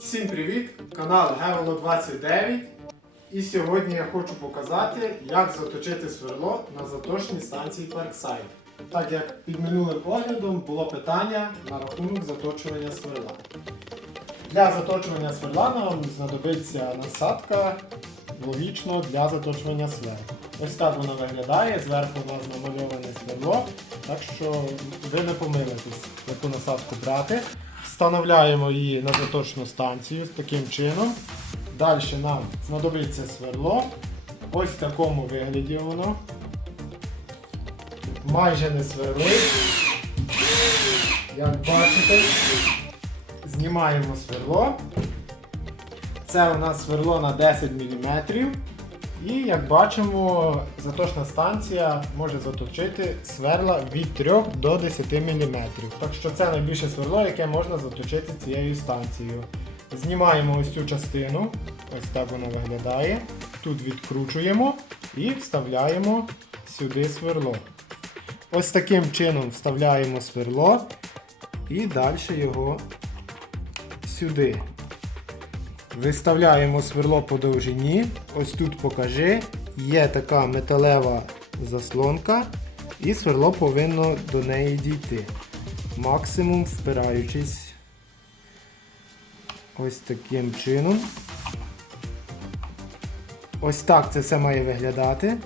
Всім привіт! Канал Гевело 29. І сьогодні я хочу показати, як заточити сверло на заточній станції Парксайд. Так як під минулим оглядом було питання на рахунок заточування сверла. Для заточування сверла нам знадобиться насадка логічно для заточування сверла. Ось так вона виглядає, зверху у нас намальоване сверло, так що ви не помилитесь, яку насадку брати. Встановляємо її на заточну станцію таким чином. Далі нам знадобиться сверло. Ось в такому вигляді воно. Майже не сверлить. Як бачите, знімаємо сверло. Це у нас сверло на 10 мм. І як бачимо, заточна станція може заточити сверла від 3 до 10 мм. Так що це найбільше сверло, яке можна заточити цією станцією. Знімаємо ось цю частину, ось так воно виглядає. Тут відкручуємо і вставляємо сюди сверло. Ось таким чином вставляємо сверло і далі його сюди. Виставляємо сверло по довжині. Ось тут покажи. Є така металева заслонка, і сверло повинно до неї дійти. Максимум впираючись ось таким чином. Ось так це все має виглядати.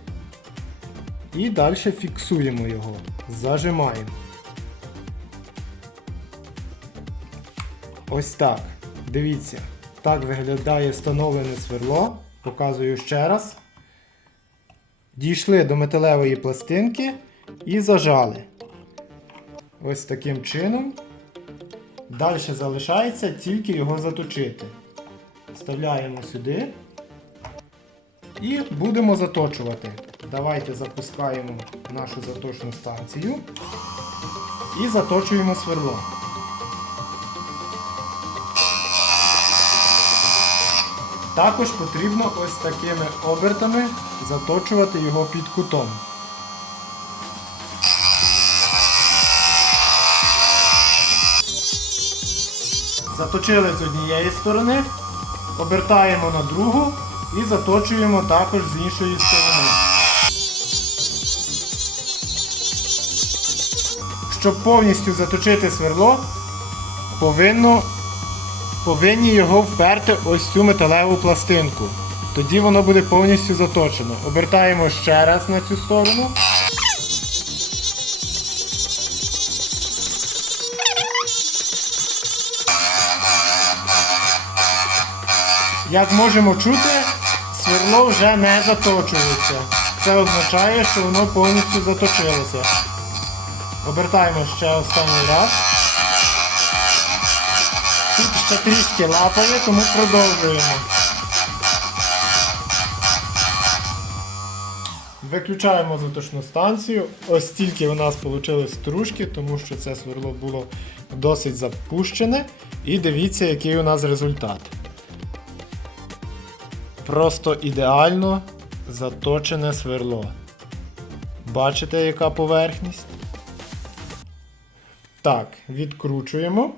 І далі фіксуємо його. Зажимаємо. Ось так. Дивіться. Так виглядає встановлене сверло. Показую ще раз. Дійшли до металевої пластинки і зажали. Ось таким чином. Далі залишається тільки його заточити. Вставляємо сюди і будемо заточувати. Давайте запускаємо нашу заточну станцію і заточуємо сверло. Також потрібно ось такими обертами заточувати його під кутом. Заточили з однієї сторони, обертаємо на другу і заточуємо також з іншої сторони. Щоб повністю заточити сверло, повинно повинні його вперти ось цю металеву пластинку. Тоді воно буде повністю заточено. Обертаємо ще раз на цю сторону. Як можемо чути, сверло вже не заточується. Це означає, що воно повністю заточилося. Обертаємо ще останній раз. Ще трішки лапає, тому продовжуємо. Виключаємо заточну станцію. Ось стільки у нас вийшло стружки, тому що це сверло було досить запущене. І дивіться, який у нас результат. Просто ідеально заточене сверло. Бачите, яка поверхність? Так, відкручуємо.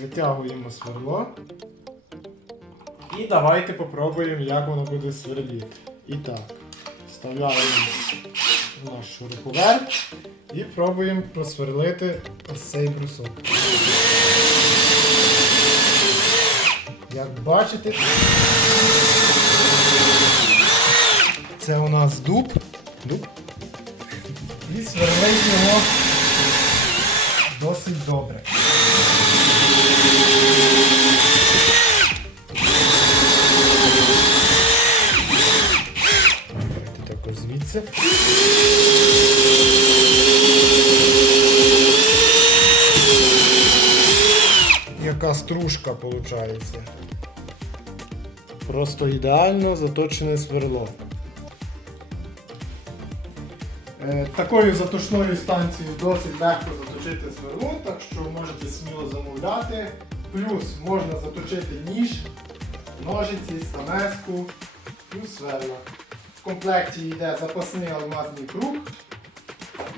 Витягуємо сверло. І давайте попробуємо, як воно буде сверліти. І так, вставляємо наш шуруповерт і пробуємо просверлити ось цей брусок. Як бачите, це у нас дуб. Дуб. І сверлить його досить добре. Яка стружка виходить. Просто ідеально заточене сверло. Е, Такою заточною станцією досить легко заточити сверло, так що можете сміло замовляти. Плюс можна заточити ніж, ножиці, стамеску, плюс сверла. В комплекті йде запасний алмазний круг.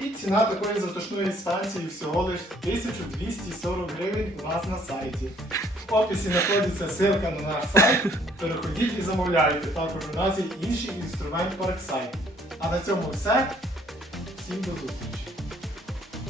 І ціна такої заточної станції всього лиш 1240 гривень у нас на сайті. В описі знаходиться ссылка на наш сайт. Переходіть і замовляйте. Також у нас є інший інструмент Parkside. А на цьому все. Всім до зустрічі!